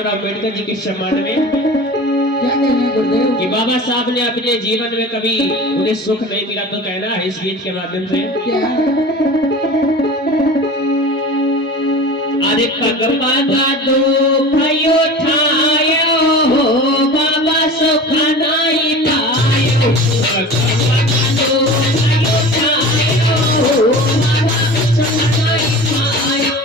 अम्बेडकर जी के सम्मान में क्या कहना है गुरुदेव? कि बाबा साहब ने अपने जीवन में कभी उन्हें सुख नहीं मिला तो कहना है इस गीत के माध्यम से क्या? अरे पग पगा दुख उठायो हो बाबा सुख नहीं पायो पग पगा दुख उठायो हो बाबा सुख नहीं पायो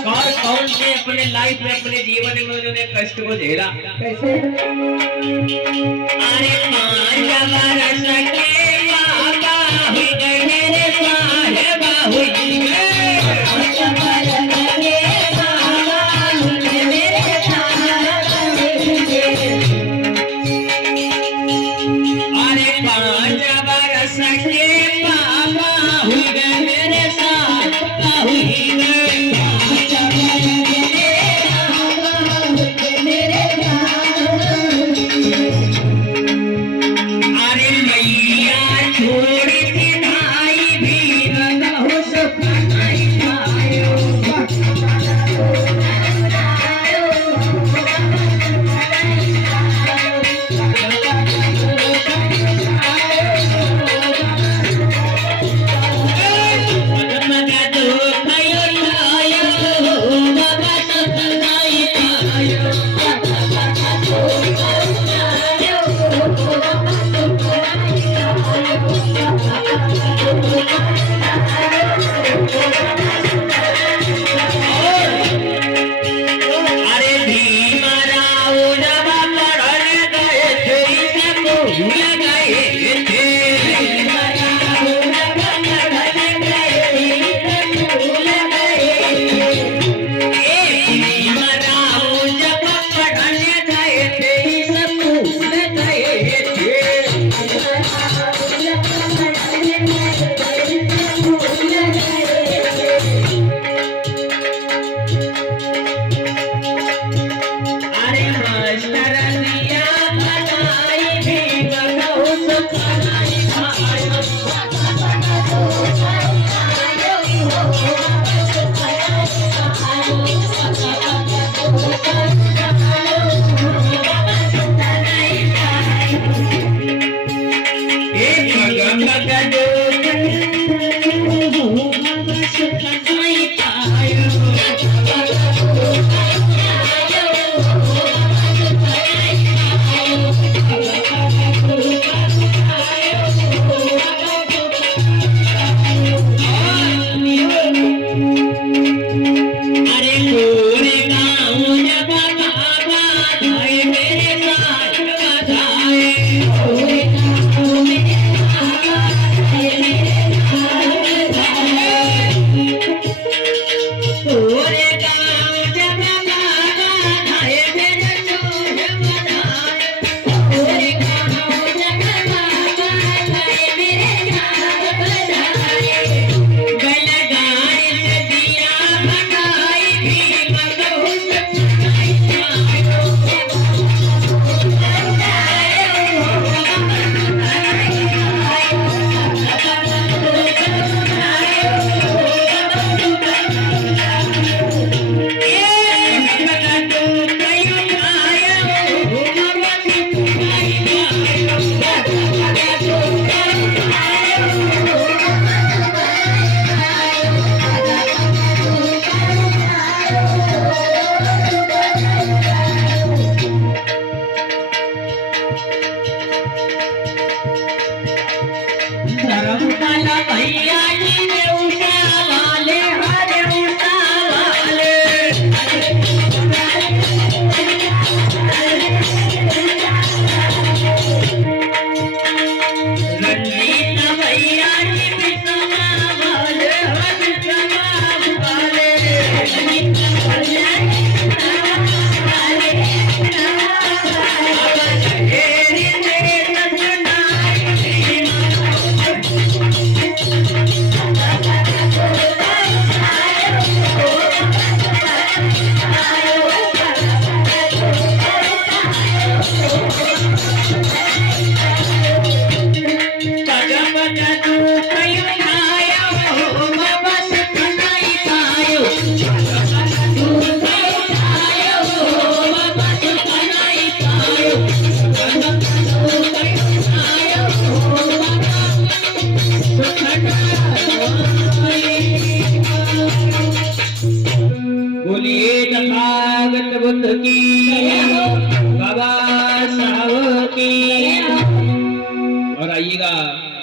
अपने लाइफ में अपने जीवन में उन्होंने कष्ट को झेला कैसे? अरे पांच बरस के बाबा हुई गए मेरे साहेबा हुई गए पांच बरस के बाबा हुई गए मेरे साहेबा हुई गए अरे पांच बरस के बाबा हुई गए मेरे साहेबा हुई गए जिंदगी